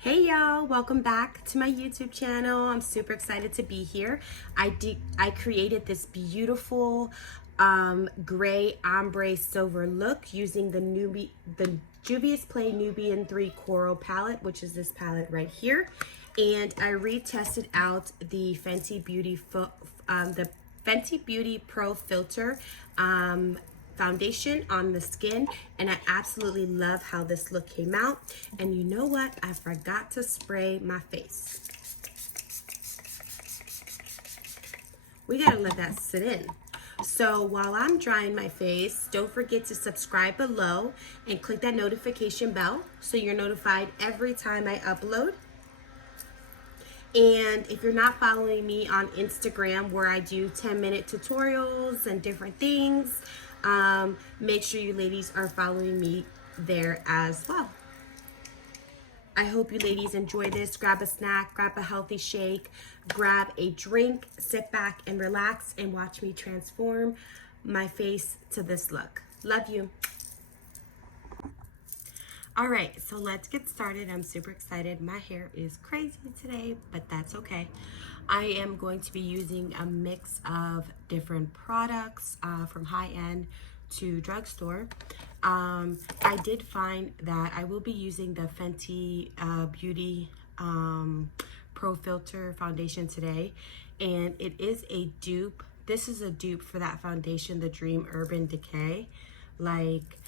Hey y'all, welcome back to my YouTube channel. I'm super excited to be here. I created this beautiful gray ombre silver look using the Juvia's Play Nubian 3 Coral palette, which is this palette right here. And I retested out the Fenty Beauty Pro Filter foundation on the skin, and I absolutely love how this look came out. And you know what? I forgot to spray my face. We gotta let that sit in. So while I'm drying my face, don't forget to subscribe below and click that notification bell so you're notified every time I upload. And if you're not following me on Instagram, where I do 10-minute tutorials and different things, make sure you ladies are following me there as well. I hope you ladies enjoy this. Grab a snack, grab a healthy shake, grab a drink, sit back and relax and watch me transform my face to this look. Love you. All right, so let's get started. I'm super excited. My hair is crazy today, but that's okay. I am going to be using a mix of different products from high-end to drugstore. I did find that I will be using the Fenty Beauty Pro Filter foundation today, and it is a dupe. This is a dupe for that foundation, the Dream Urban Decay. Like,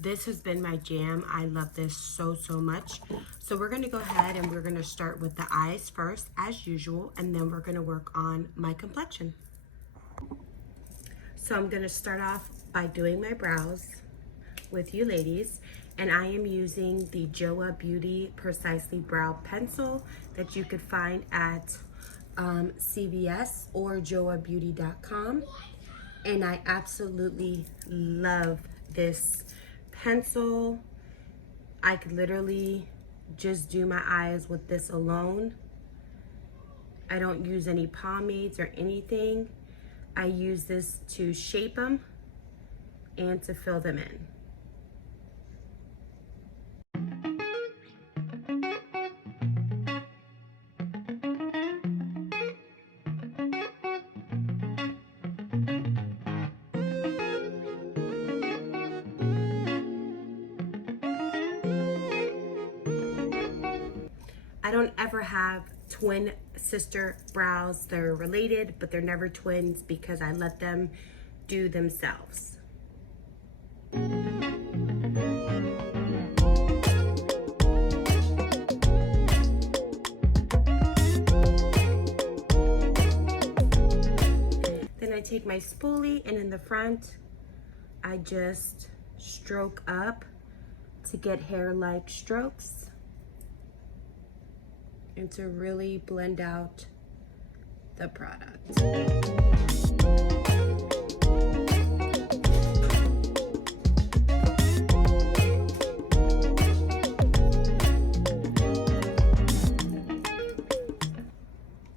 this has been my jam. I love this so much. So we're gonna go ahead and we're gonna start with the eyes first, as usual, and then we're gonna work on my complexion. So I'm gonna start off by doing my brows with you ladies, and I am using the Joa Beauty Precisely Brow Pencil that you could find at CVS or joabeauty.com, and I absolutely love this pencil. I could literally just do my eyes with this alone. I don't use any pomades or anything. I use this to shape them and to fill them in. I don't ever have twin sister brows. They're related, but they're never twins because I let them do themselves. Then I take my spoolie, and in the front, I just stroke up to get hair-like strokes and to really blend out the product.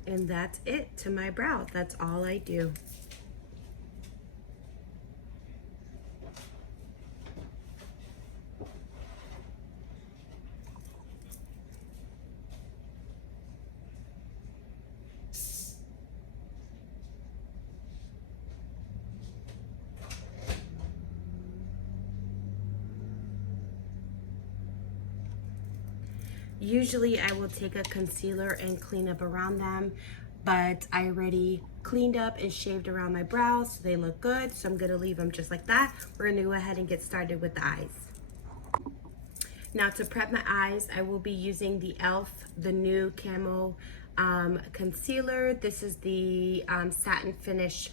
And that's it to my brow. That's all I do. Usually I will take a concealer and clean up around them, but I already cleaned up and shaved around my brows, so they look good. So I'm gonna leave them just like that. We're gonna go ahead and get started with the eyes. Now to prep my eyes, I will be using the e.l.f. the new Camo concealer. This is the Satin Finish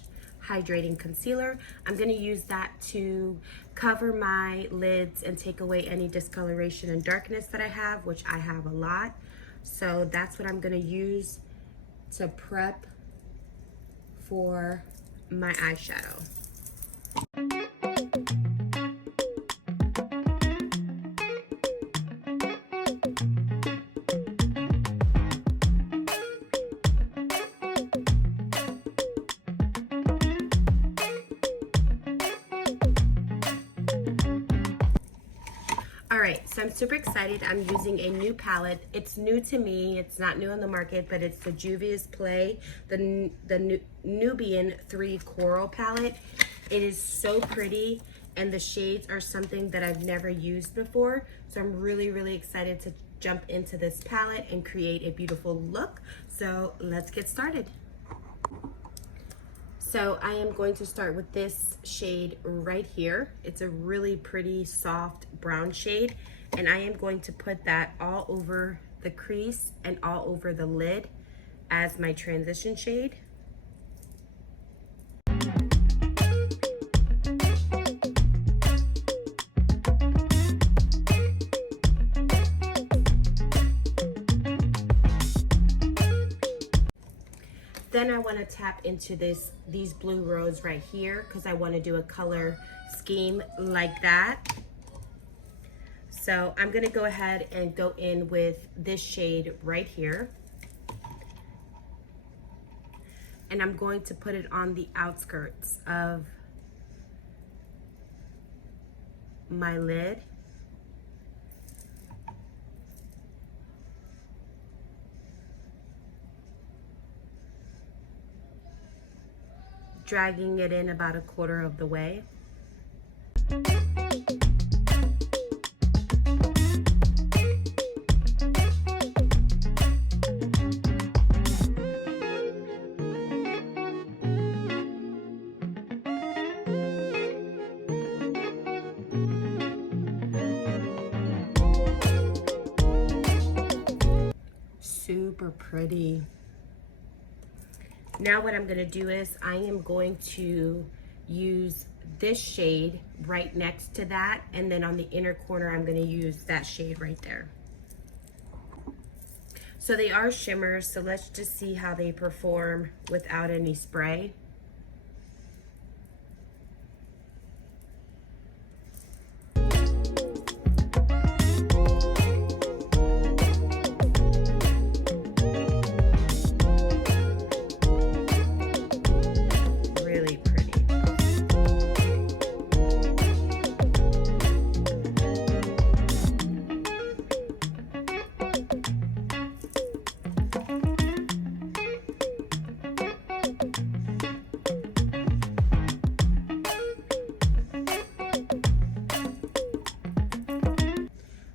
Hydrating Concealer. I'm gonna use that to cover my lids and take away any discoloration and darkness that I have, which I have a lot. So that's what I'm gonna use to prep for my eyeshadow. All right, So I'm super excited. I'm using a new palette. It's new to me. It's not new on the market, but it's the Juvia's Play, the Nubian 3 Coral palette. It is so pretty, and the shades are something that I've never used before. So I'm really, really excited to jump into this palette and create a beautiful look. So let's get started. So I am going to start with this shade right here. It's a really pretty soft brown shade, and I am going to put that all over the crease and all over the lid as my transition shade. Then I want to tap into these blue rows right here because I want to do a color scheme like that. So I'm going to go ahead and go in with this shade right here. And I'm going to put it on the outskirts of my lid. Dragging it in about a quarter of the way. Super pretty. Now what I'm going to do is I am going to use this shade right next to that, and then on the inner corner I'm going to use that shade right there. So they are shimmers, so let's just see how they perform without any spray.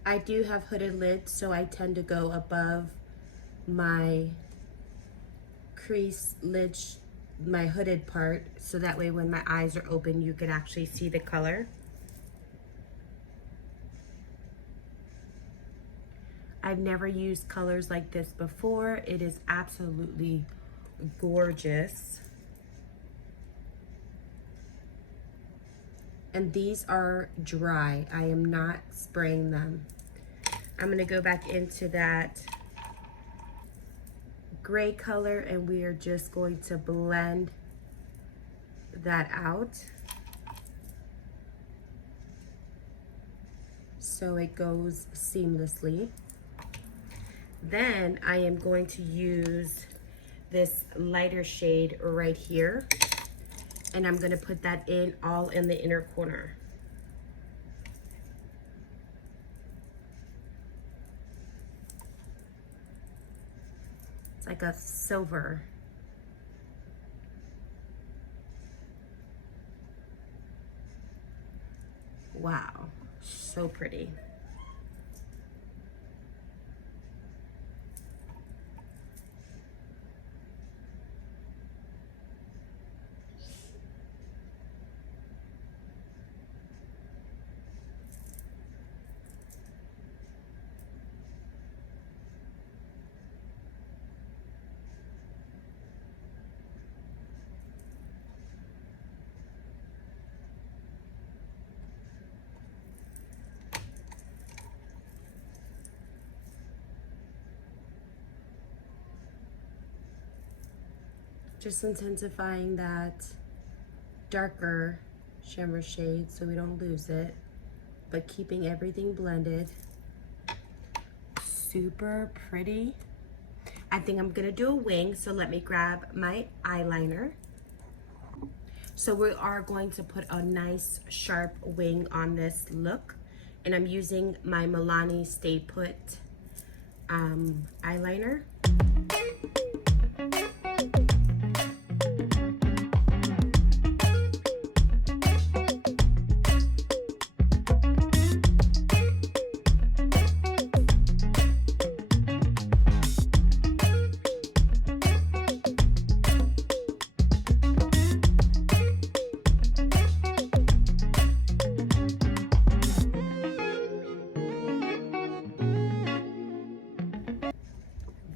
I do have hooded lids, so I tend to go above my crease lid, my hooded part, so that way when my eyes are open, you can actually see the color. I've never used colors like this before. It is absolutely gorgeous. And these are dry. I am not spraying them. I'm gonna go back into that gray color, and we are just going to blend that out so it goes seamlessly. Then I am going to use this lighter shade right here, and I'm gonna put that in all in the inner corner. It's like a silver. Wow, so pretty. Just intensifying that darker shimmer shade so we don't lose it, but keeping everything blended. Super pretty. I think I'm gonna do a wing, so let me grab my eyeliner. So we are going to put a nice sharp wing on this look, And I'm using my Milani Stay Put eyeliner.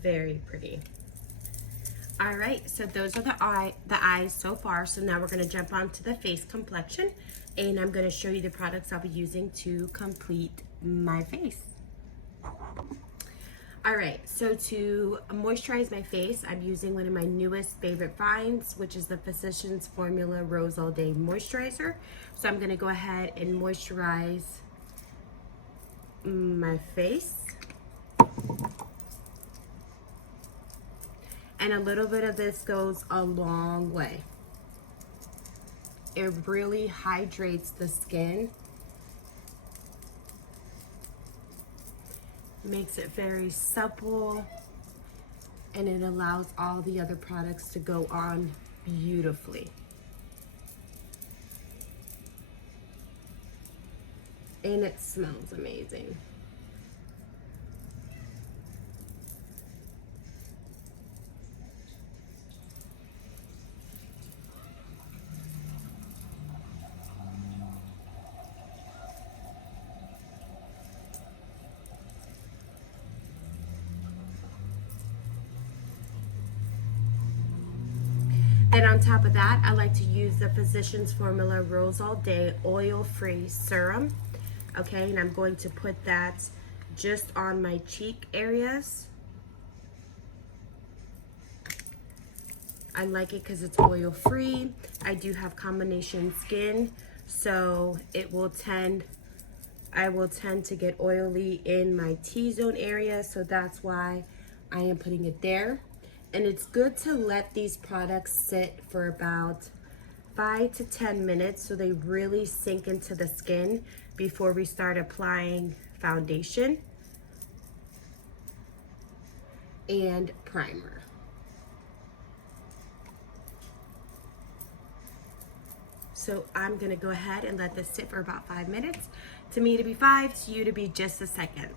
Very pretty. All right, so those are the eyes so far. So now we're going to jump on to the face complexion, and I'm going to show you the products I'll be using to complete my face. All right, so to moisturize my face, I'm using one of my newest favorite finds, which is the Physicians Formula Rose All Day Moisturizer. So I'm going to go ahead and moisturize my face. And a little bit of this goes a long way. It really hydrates the skin. Makes it very supple. And it allows all the other products to go on beautifully. And it smells amazing. And on top of that, I like to use the Physicians Formula Rose All Day Oil-Free Serum. Okay, and I'm going to put that just on my cheek areas. I like it because it's oil-free. I do have combination skin, so I will tend to get oily in my T-zone area, so that's why I am putting it there. And it's good to let these products sit for about 5 to 10 minutes so they really sink into the skin before we start applying foundation and primer. So I'm gonna go ahead and let this sit for about 5 minutes. To me to be 5, to you to be just a second.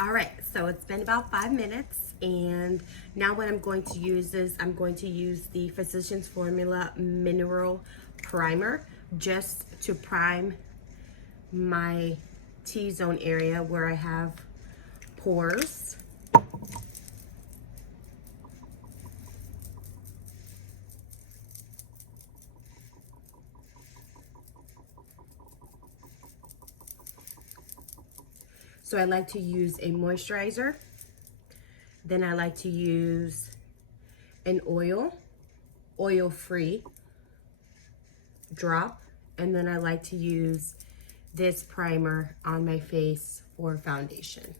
All right, so it's been about 5 minutes, and now what I'm going to use is I'm going to use the Physicians Formula Mineral Primer just to prime my T-zone area where I have pores. So I like to use a moisturizer. Then I like to use an oil-free drop. And then I like to use this primer on my face for foundation.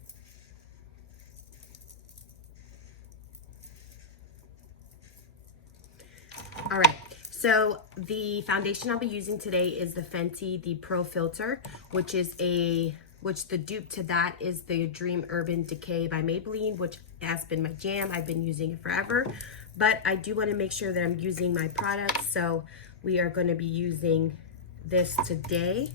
All right, so the foundation I'll be using today is the Fenty, the Pro Filter, which the dupe to that is the Dream Urban Decay by Maybelline, which has been my jam. I've been using it forever, but I do want to make sure that I'm using my products, so we are going to be using this today.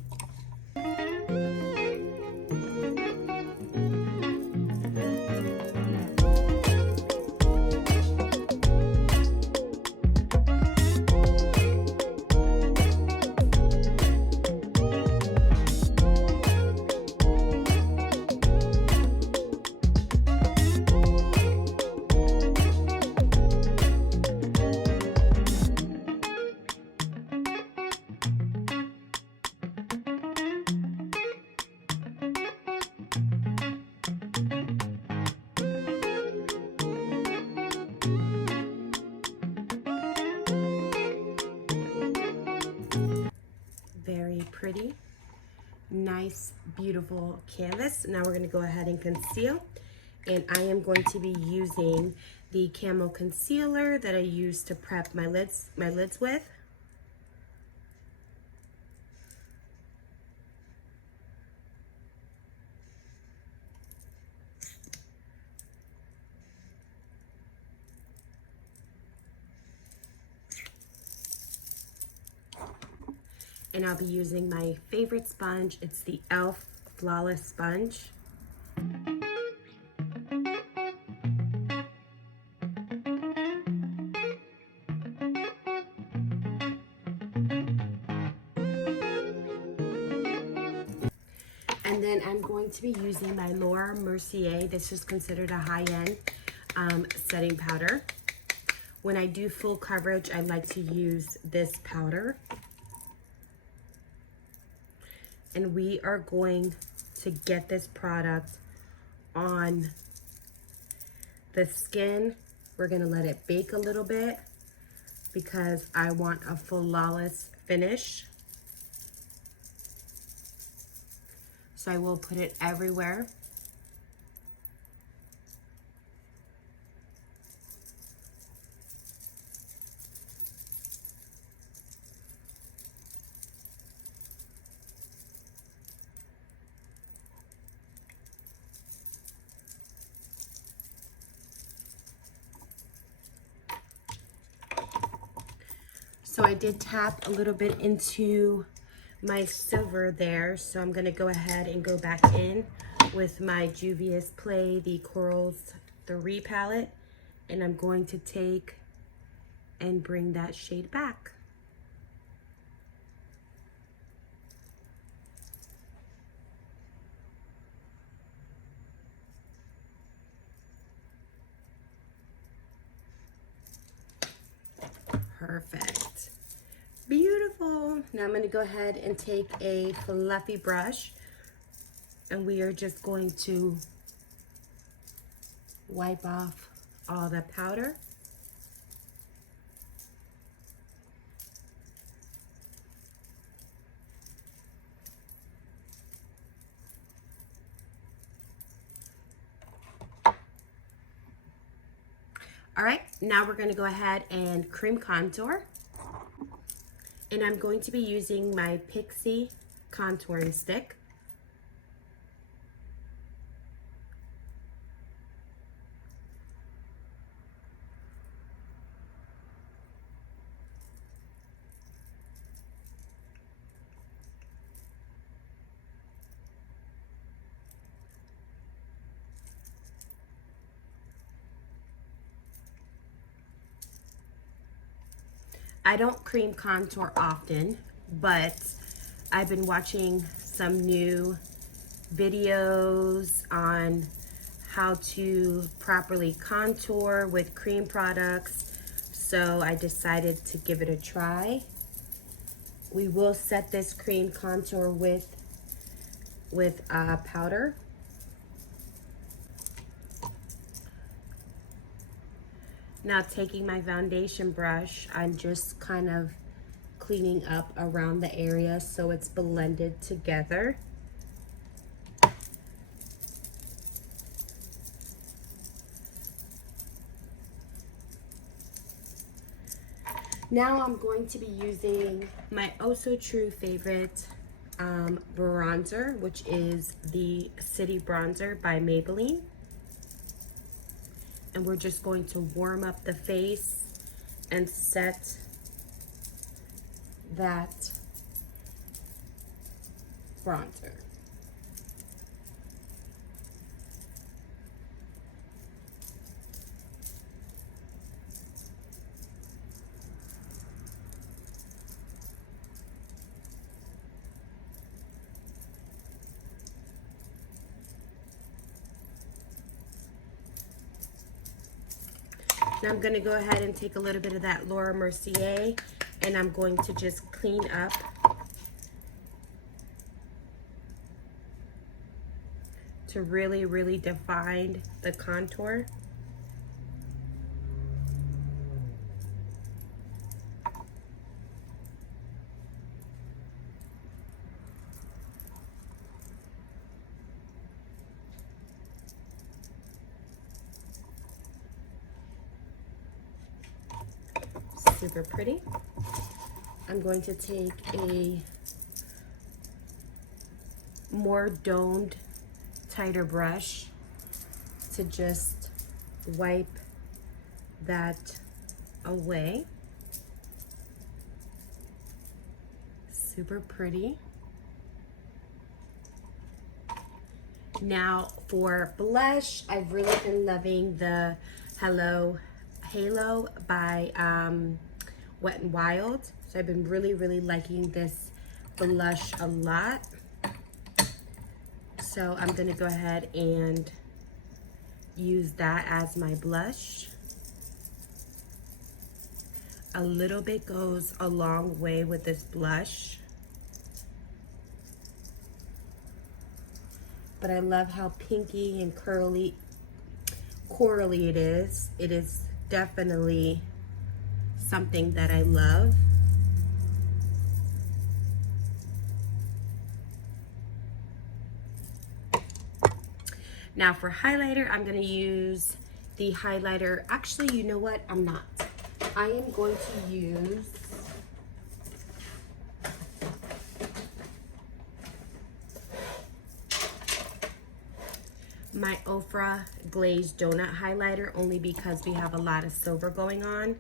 Very pretty, nice, beautiful canvas. Now we're going to go ahead and conceal, and I am going to be using the Camo Concealer that I use to prep my lids with. And I'll be using my favorite sponge. It's the e.l.f. Flawless Sponge. And then I'm going to be using my Laura Mercier. This is considered a high-end setting powder. When I do full coverage, I like to use this powder. And we are going to get this product on the skin. We're gonna let it bake a little bit because I want a flawless finish. So I will put it everywhere. So I did tap a little bit into my silver there. So I'm gonna go ahead and go back in with my Juvia's Play, the Corals 3 palette. And I'm going to take and bring that shade back. Perfect. Beautiful. Now I'm going to go ahead and take a fluffy brush and we are just going to wipe off all the powder. All right, now we're going to go ahead and cream contour. And I'm going to be using my Pixie contouring stick. I don't cream contour often, but I've been watching some new videos on how to properly contour with cream products, so I decided to give it a try. We will set this cream contour with powder. Now taking my foundation brush, I'm just kind of cleaning up around the area so it's blended together. Now I'm going to be using my oh so true favorite bronzer, which is the City Bronzer by Maybelline. And we're just going to warm up the face and set that bronzer. Now I'm going to go ahead and take a little bit of that Laura Mercier and I'm going to just clean up to really define the contour. Super pretty. I'm going to take a more domed, tighter brush to just wipe that away. Super pretty. Now for blush, I've really been loving the Halo by Wet n Wild. So I've been really liking this blush a lot. So I'm gonna go ahead and use that as my blush. A little bit goes a long way with this blush. But I love how pinky and corally it is. It is definitely something that I love. Now for highlighter, I'm gonna use the highlighter. Actually, you know what? I'm not. I am going to use my Ofra Glazed Donut Highlighter, only because we have a lot of silver going on.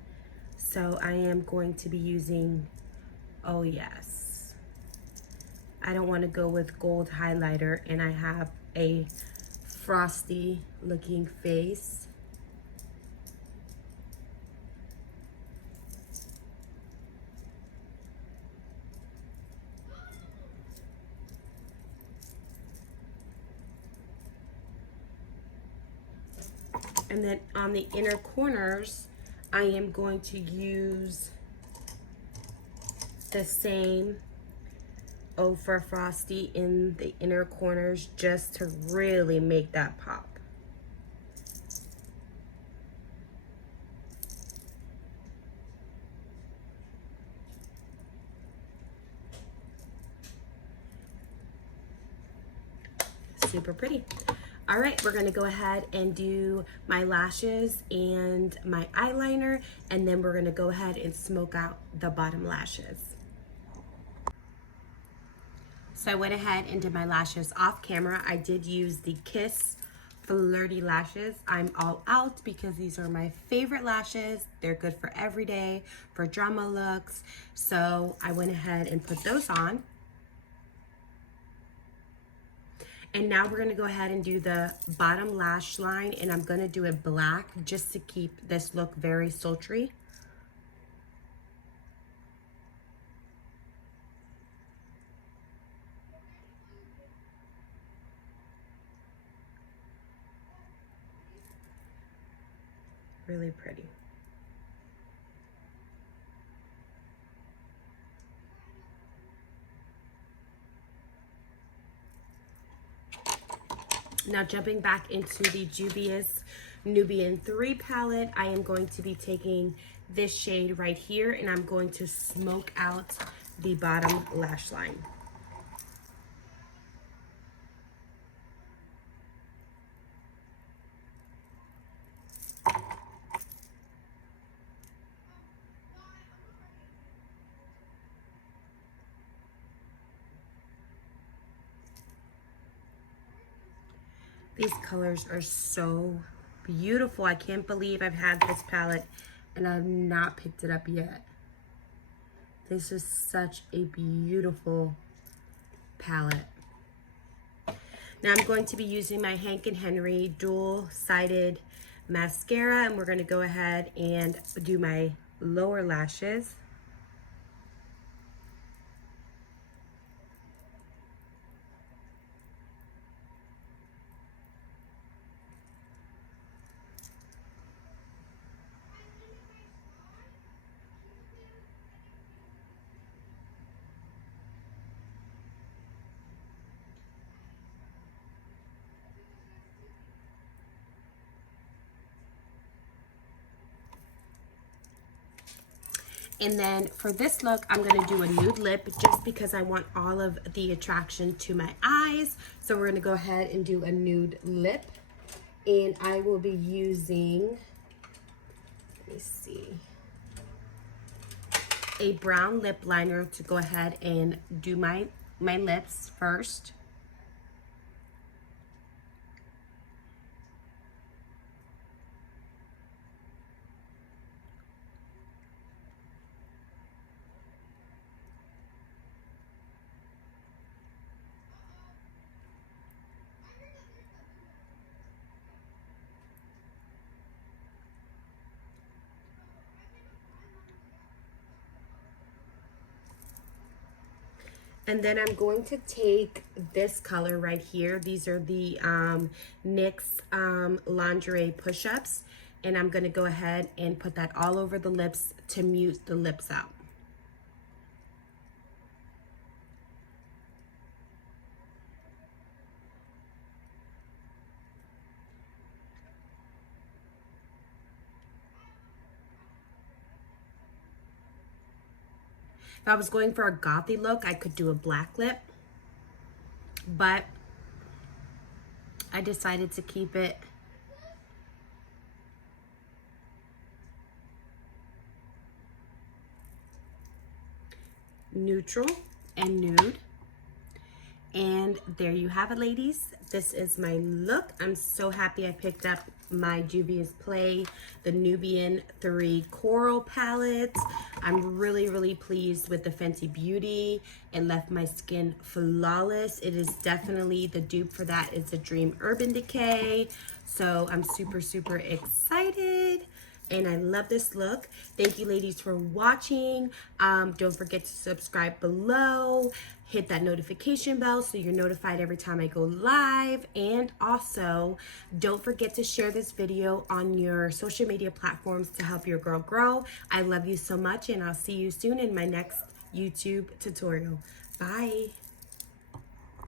So I am going to be using, oh yes, I don't want to go with gold highlighter and I have a frosty looking face. And then on the inner corners, I am going to use the same Ofra Frosty in the inner corners just to really make that pop. Super pretty. All right, we're gonna go ahead and do my lashes and my eyeliner, and then we're gonna go ahead and smoke out the bottom lashes. So I went ahead and did my lashes off camera. I did use the Kiss Flirty Lashes. I'm all out because these are my favorite lashes. They're good for every day, for drama looks. So I went ahead and put those on. And now we're gonna go ahead and do the bottom lash line, and I'm gonna do it black just to keep this look very sultry. Really pretty. Now jumping back into the Juvia's Nubian 3 palette, I am going to be taking this shade right here, and I'm going to smoke out the bottom lash line. These colors are so beautiful. I can't believe I've had this palette and I've not picked it up yet. This is such a beautiful palette. Now I'm going to be using my Hank & Henry dual-sided mascara, and we're going to go ahead and do my lower lashes. And then for this look, I'm gonna do a nude lip just because I want all of the attraction to my eyes. So we're gonna go ahead and do a nude lip. And I will be using, let me see, a brown lip liner to go ahead and do my lips first. And then I'm going to take this color right here. These are the NYX lingerie push-ups. And I'm gonna go ahead and put that all over the lips to mute the lips out. If I was going for a gothy look, I could do a black lip, but I decided to keep it neutral and nude. And there you have it, ladies. This is my look. I'm so happy I picked up my Juvia's Play, the Nubian 3 Coral palette. I'm really, really pleased with the Fenty Beauty. It left my skin flawless. It is definitely the dupe for that. It's a Dream Urban Decay. So I'm super, super excited. And I love this look. Thank you, ladies, for watching. Don't forget to subscribe below. Hit that notification bell so you're notified every time I go live. And also, don't forget to share this video on your social media platforms to help your girl grow. I love you so much, and I'll see you soon in my next YouTube tutorial. Bye.